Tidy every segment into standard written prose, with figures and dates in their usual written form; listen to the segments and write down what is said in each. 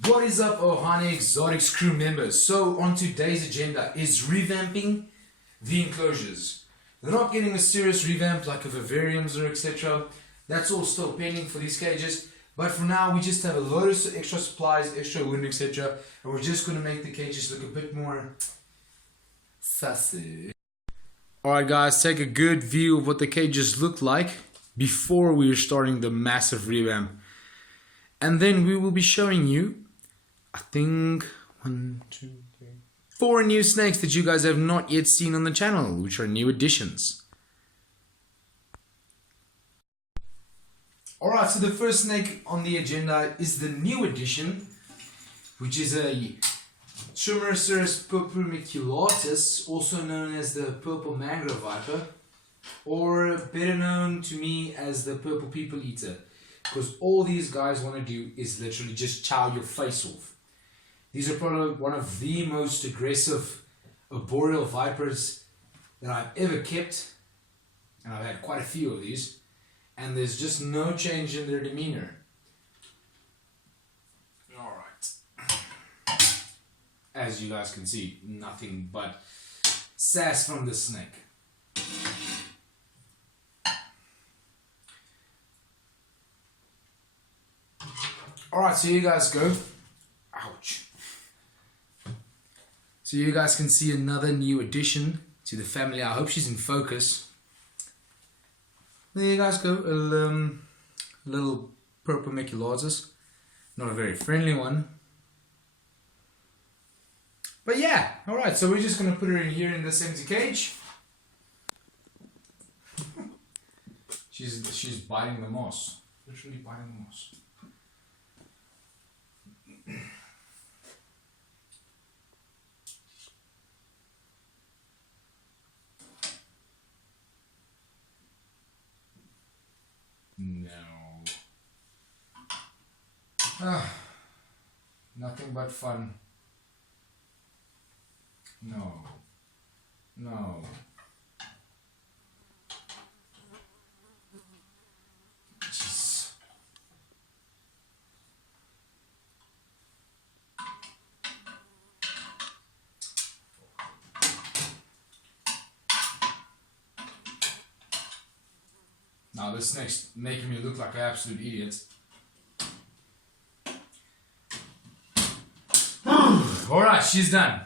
What is up, Ohana Exotics crew members? So on today's agenda is revamping the enclosures. They're not getting a serious revamp like a vivariums or etc. That's all still pending for these cages. But for now, we just have a load of extra supplies, extra wood, etc. And we're just going to make the cages look a bit more sassy. Alright guys, take a good view of what the cages look like before we're starting the massive revamp. And then we will be showing you, I think, 4 new snakes that you guys have not yet seen on the channel, which are new additions. Alright, so the first snake on the agenda is the new addition, which is a Trimeresurus purpuriculatus, also known as the purple mangrove viper, or better known to me as the purple people eater, because all these guys want to do is literally just chow your face off. These are probably one of the most aggressive arboreal vipers that I've ever kept, and I've had quite a few of these, and there's just no change in their demeanor. As you guys can see, nothing but sass from the snake. Alright, so you guys go. Ouch. So you guys can see another new addition to the family. I hope she's in focus. There you guys go. A little purple maculatus. Not a very friendly one. But yeah, alright, so we're just going to put her in here in this empty cage. she's biting the moss. Literally biting the moss. No. Nothing but fun. No. No. Jeez. Now this snake's making me look like an absolute idiot. Alright, she's done.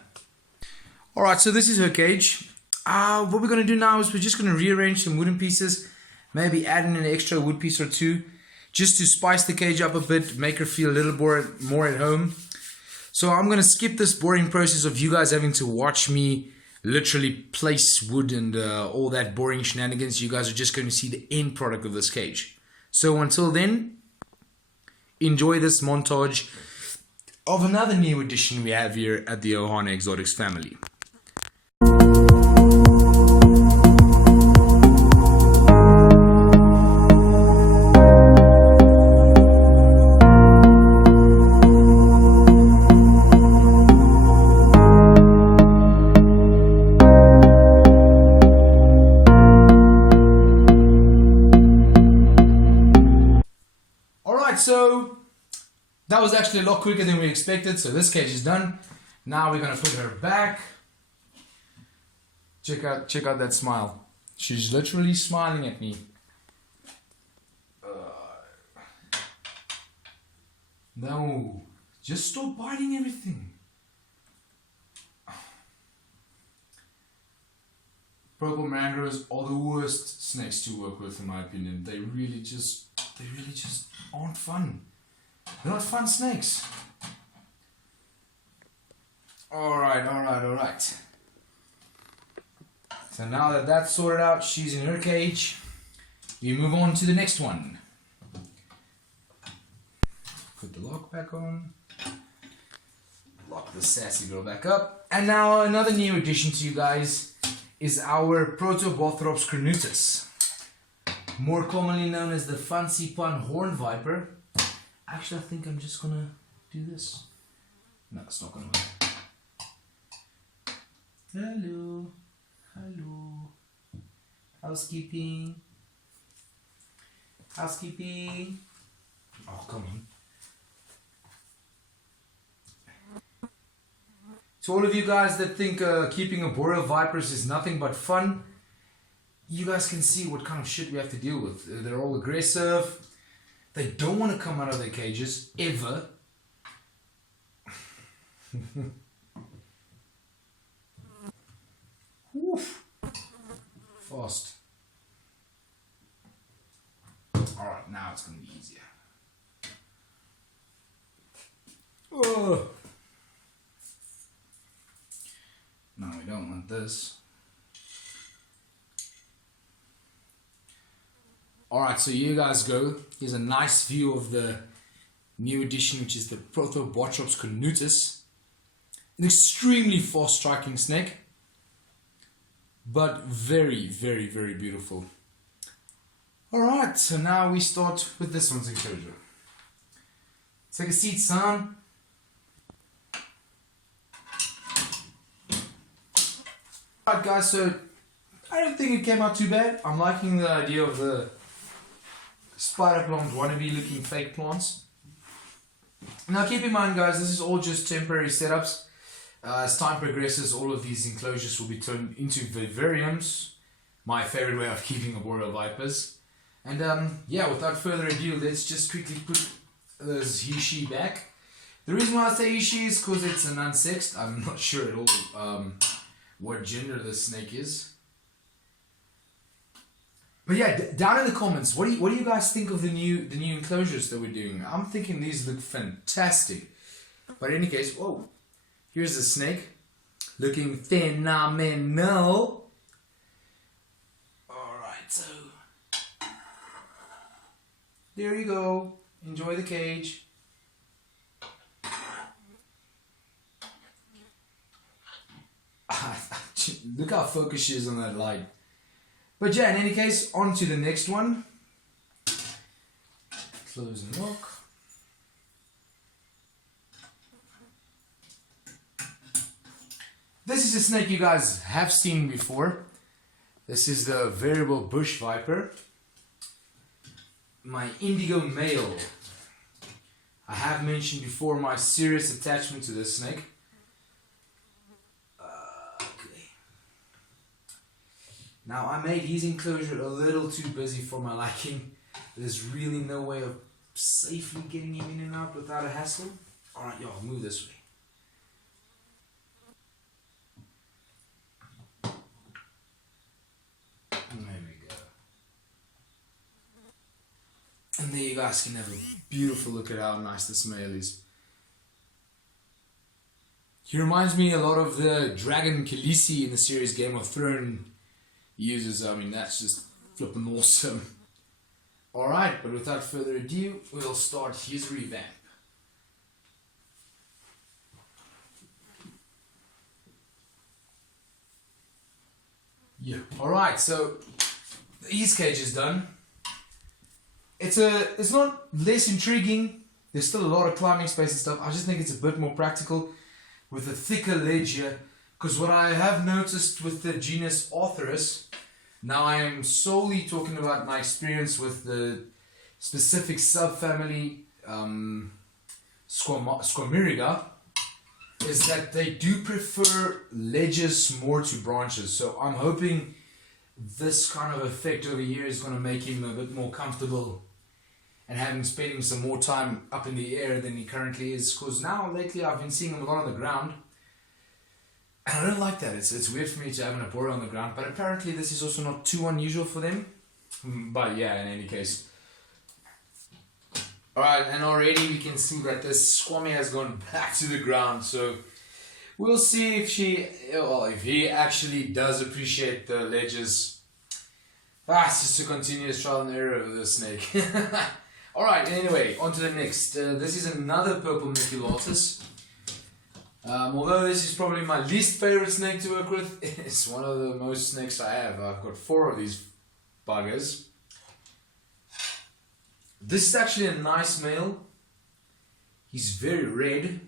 Alright, so this is her cage. What we're going to do now is we're just going to rearrange some wooden pieces. Maybe add in an extra wood piece or two. Just to spice the cage up a bit. Make her feel a little more at home. So I'm going to skip this boring process of you guys having to watch me literally place wood and all that boring shenanigans. You guys are just going to see the end product of this cage. So until then, enjoy this montage of another new addition we have here at the Ohana Exotics family. So that was actually a lot quicker than we expected. So this cage is done. Now we're gonna put her back. Check out that smile. She's literally smiling at me. No, just stop biting everything. Purple mangroves are the worst snakes to work with, in my opinion. They really just aren't fun. They're not fun snakes. Alright. So now that that's sorted out, she's in her cage. We move on to the next one. Put the lock back on. Lock the sassy girl back up. And now another new addition to you guys is our Protobothrops cornutus, more commonly known as the Fansipan horn viper. Actually, I think I'm just gonna do this. No, it's not gonna work. Hello. Housekeeping. Oh, come on. To all of you guys that think keeping arboreal vipers is nothing but fun, you guys can see what kind of shit we have to deal with. They're all aggressive. They don't want to come out of their cages, ever. Oof. Fast. Alright, now it's going to be easier. Oh. No, we don't want this. Alright, so you guys go. Here's a nice view of the new edition, which is the Protobotrops cornutus. An extremely fast striking snake, but very, very, very beautiful. Alright, so now we start with this one's enclosure. Take a seat, son. Alright guys, so I don't think it came out too bad. I'm liking the idea of the spider plant wannabe looking fake plants. Now keep in mind guys, this is all just temporary setups. As time progresses, all of these enclosures will be turned into vivariums. My favorite way of keeping arboreal vipers. And yeah, without further ado, let's just quickly put this he-she back. The reason why I say he-she is because it's an unsexed. I'm not sure at all what gender this snake is. But yeah, down in the comments, what do you guys think of the new enclosures that we're doing? I'm thinking these look fantastic. But in any case, whoa, here's the snake looking phenomenal. Alright, so there you go. Enjoy the cage. Look how focused she is on that light. But yeah, in any case, on to the next one. Close and lock. This is a snake you guys have seen before. This is the variable bush viper. My indigo male. I have mentioned before my serious attachment to this snake. Now I made his enclosure a little too busy for my liking. There's really no way of safely getting him in and out without a hassle. Alright y'all, move this way. There we go. And there you guys can have a beautiful look at how nice this male is. He reminds me a lot of the Dragon Khaleesi in the series Game of Thrones uses. I mean, that's just flipping awesome. Alright, but without further ado, we'll start his revamp. Yeah. Alright, so his cage is done. It's not less intriguing. There's still a lot of climbing space and stuff. I just think it's a bit more practical with a thicker ledge here. Because what I have noticed with the genus Arthurus, now I am solely talking about my experience with the specific subfamily Squamiridae, is that they do prefer ledges more to branches. So I'm hoping this kind of effect over here is going to make him a bit more comfortable and having spending some more time up in the air than he currently is. Because now lately I've been seeing him a lot on the ground. And I don't like that. It's weird for me to have an arboreal on the ground, but apparently this is also not too unusual for them. But yeah, in any case. Alright, and already we can see that this squammy has gone back to the ground, so we'll see if if he actually does appreciate the ledges. It's just a continuous trial and error with this snake. Alright, anyway, on to the next. This is another purple maculatus. Although this is probably my least favorite snake to work with, it's one of the most snakes I have. I've got 4 of these buggers. This is actually a nice male. He's very red.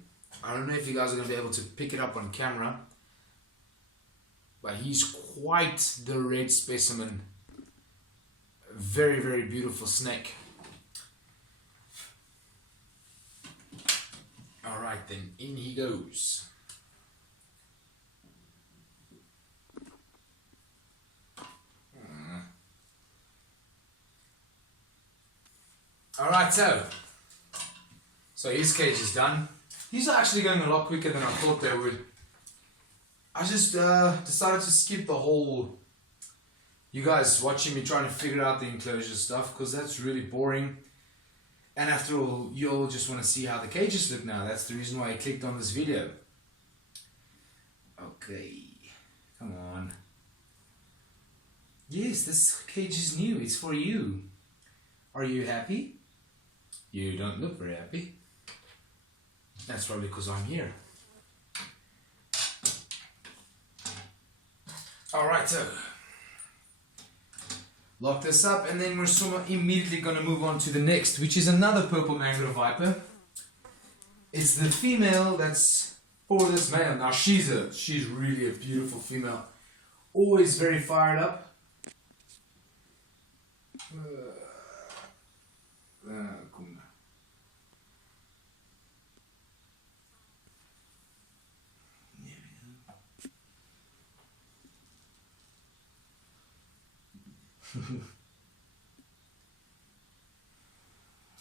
I don't know if you guys are going to be able to pick it up on camera, but he's quite the red specimen. Very, very beautiful snake. Alright then, in he goes. Alright, so his cage is done. These are actually going a lot quicker than I thought they would. I just decided to skip the whole, you guys watching me trying to figure out the enclosure stuff, because that's really boring. And after all, you all just want to see how the cages look now. That's the reason why I clicked on this video. Okay, come on. Yes, this cage is new. It's for you. Are you happy? You don't look very happy. That's probably because I'm here. Alright, so lock this up, and then we're immediately going to move on to the next, which is another purple mangrove viper. It's the female that's for this male. Now she's really a beautiful female. Always very fired up.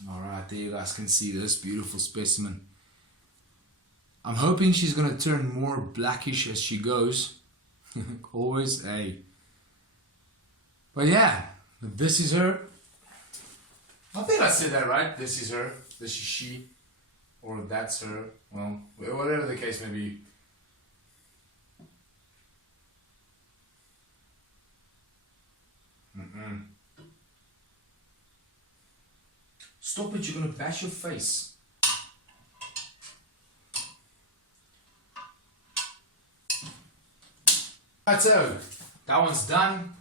Alright, there you guys can see this beautiful specimen. I'm hoping she's going to turn more blackish as she goes. Always a. But yeah, this is her. I think I said that right. This is her. This is she. Or that's her. Well, whatever the case may be. Stop it, you're going to bash your face. Right, so that one's done.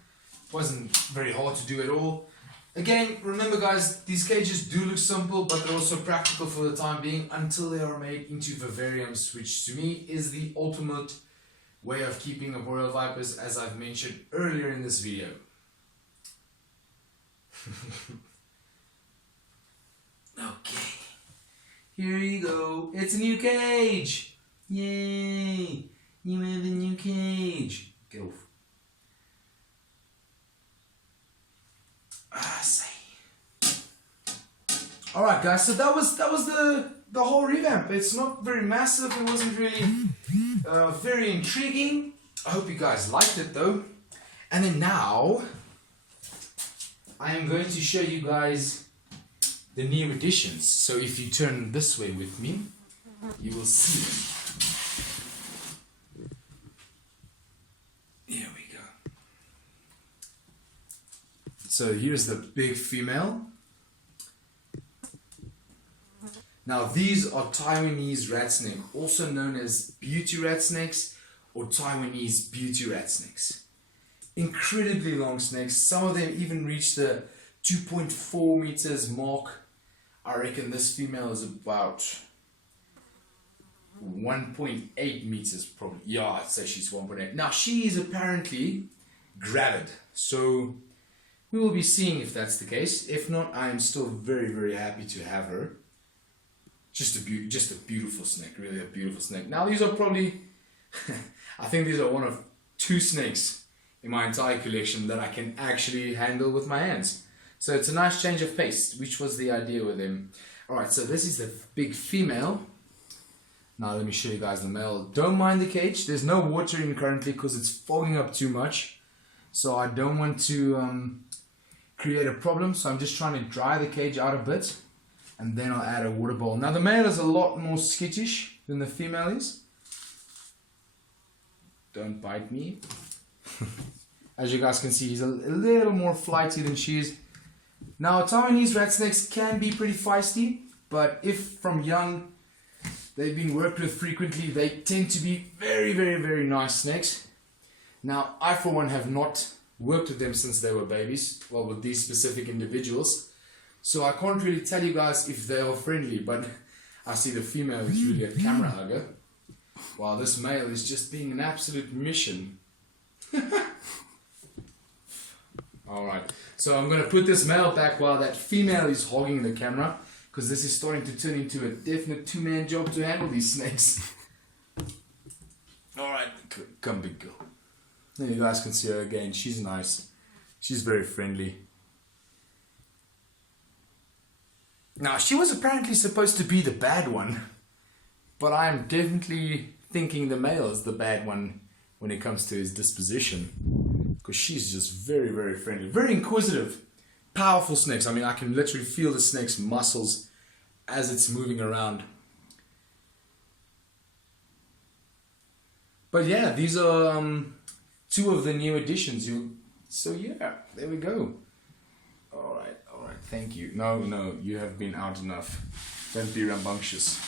Wasn't very hard to do at all. Again, remember guys, these cages do look simple, but they're also practical for the time being until they are made into vivariums, which to me is the ultimate way of keeping arboreal vipers, as I've mentioned earlier in this video. Okay, here you go. It's a new cage. Yay! You have a new cage. Get off. Alright guys, so that was the whole revamp. It's not very massive, it wasn't really very intriguing. I hope you guys liked it though. And then now I am going to show you guys the new additions. So if you turn this way with me, you will see them. Here we go. So here's the big female. Now these are Taiwanese rat snake, also known as beauty rat snakes or Taiwanese beauty rat snakes. Incredibly long snakes. Some of them even reach the 2.4 meters mark. I reckon this female is about 1.8 meters probably. Yeah, I'd say she's 1.8. Now she is apparently gravid, so we will be seeing if that's the case. If not, I am still very, very happy to have her. Just a beautiful snake, really a beautiful snake. Now these are probably, I think these are one of 2 snakes in my entire collection that I can actually handle with my hands. So it's a nice change of pace, which was the idea with him. Alright, so this is the big female. Now let me show you guys the male. Don't mind the cage. There's no water in currently because it's fogging up too much. So I don't want to create a problem. So I'm just trying to dry the cage out a bit. And then I'll add a water bowl. Now the male is a lot more skittish than the female is. Don't bite me. As you guys can see, he's a little more flighty than she is. Now Taiwanese rat snakes can be pretty feisty, but if from young they've been worked with frequently, they tend to be very, very, very nice snakes. Now I for one have not worked with them since they were babies, well with these specific individuals. So I can't really tell you guys if they are friendly, but I see the female is really a camera hugger, while this male is just being an absolute mission. Alright, so I'm going to put this male back while that female is hogging the camera, because this is starting to turn into a definite 2-man job to handle these snakes. Alright, come big girl. There you guys can see her again, she's nice. She's very friendly. Now, she was apparently supposed to be the bad one, but I'm definitely thinking the male is the bad one when it comes to his disposition, because she's just very, very friendly, very inquisitive, powerful snakes. I mean, I can literally feel the snake's muscles as it's moving around. But yeah, these are two of the new additions. So yeah, there we go. All right, thank you. No, you have been out enough. Don't be rambunctious.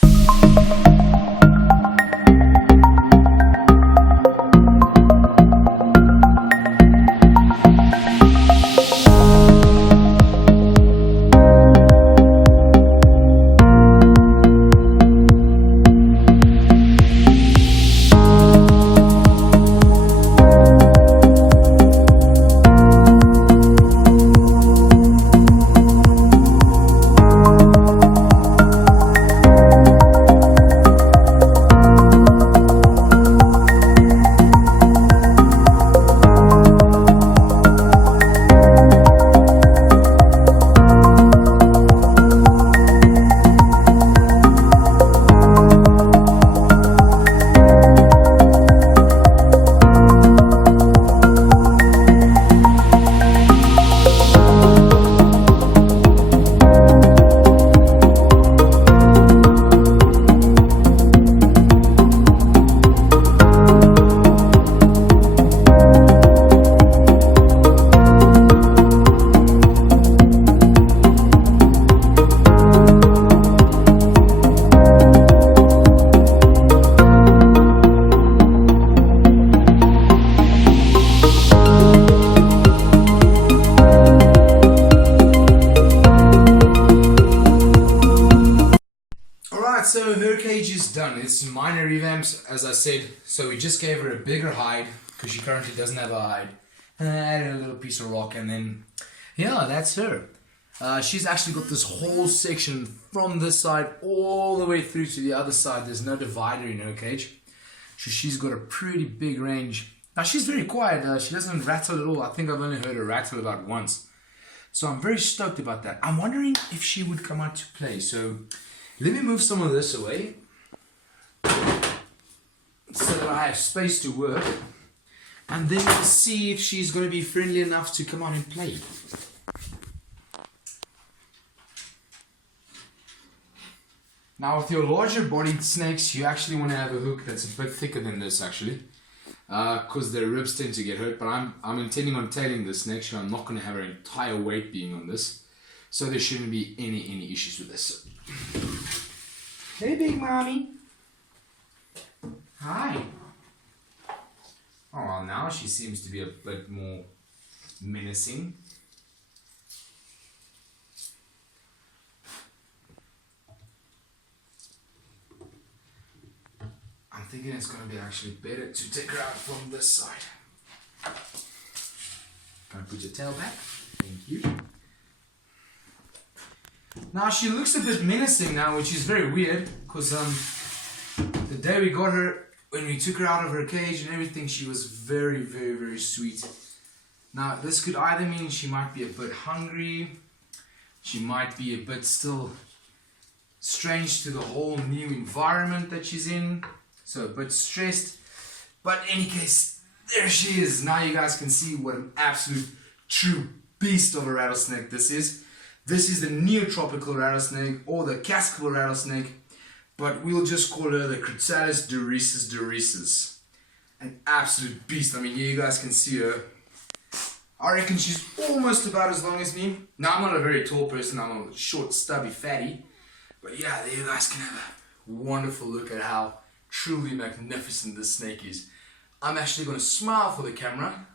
So her cage is done. It's minor revamps, as I said. So we just gave her a bigger hide because she currently doesn't have a hide, and then added a little piece of rock, and then yeah, that's her. She's actually got this whole section from this side all the way through to the other side. There's no divider in her cage, so she's got a pretty big range. Now she's very quiet. She doesn't rattle at all. I think I've only heard her rattle about once. So I'm very stoked about that. I'm wondering if she would come out to play. So let me move some of this away so that I have space to work, and then we'll see if she's going to be friendly enough to come out and play. Now with your larger bodied snakes, you actually want to have a hook that's a bit thicker than this actually, because their ribs tend to get hurt. But I'm intending on tailing this snake, so I'm not going to have her entire weight being on this, so there shouldn't be any issues with this. Hey, big mommy. Hi. Oh, well, now she seems to be a bit more menacing. I'm thinking it's going to be actually better to take her out from this side. Can I put your tail back? Thank you. Now she looks a bit menacing now, which is very weird, because the day we got her, when we took her out of her cage and everything, she was very, very, very sweet. Now this could either mean she might be a bit hungry, she might be a bit still strange to the whole new environment that she's in, so a bit stressed. But in any case, there she is. Now you guys can see what an absolute true beast of a rattlesnake this is. This is the neotropical rattlesnake, or the cascable rattlesnake, but we'll just call her the Crutalis dorissus. An absolute beast. I mean, here you guys can see her. I reckon she's almost about as long as me. Now, I'm not a very tall person, I'm a short, stubby fatty. But yeah, there you guys can have a wonderful look at how truly magnificent this snake is. I'm actually going to smile for the camera,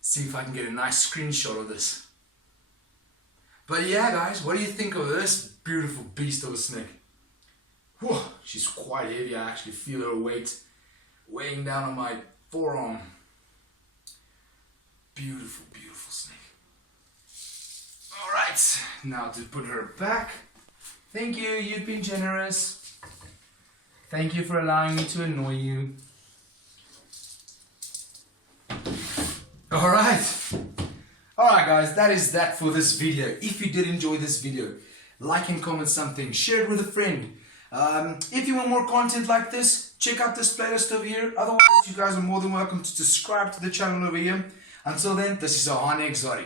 see if I can get a nice screenshot of this. But yeah, guys, what do you think of this beautiful beast of a snake? Whoa, she's quite heavy. I actually feel her weight weighing down on my forearm. Beautiful, beautiful snake. Alright, now to put her back. Thank you, you've been generous. Thank you for allowing me to annoy you. Alright. Alright guys, that is that for this video. If you did enjoy this video, like and comment something, share it with a friend. If you want more content like this, check out this playlist over here. Otherwise, you guys are more than welcome to subscribe to the channel over here. Until then, this is Ohana Exotics.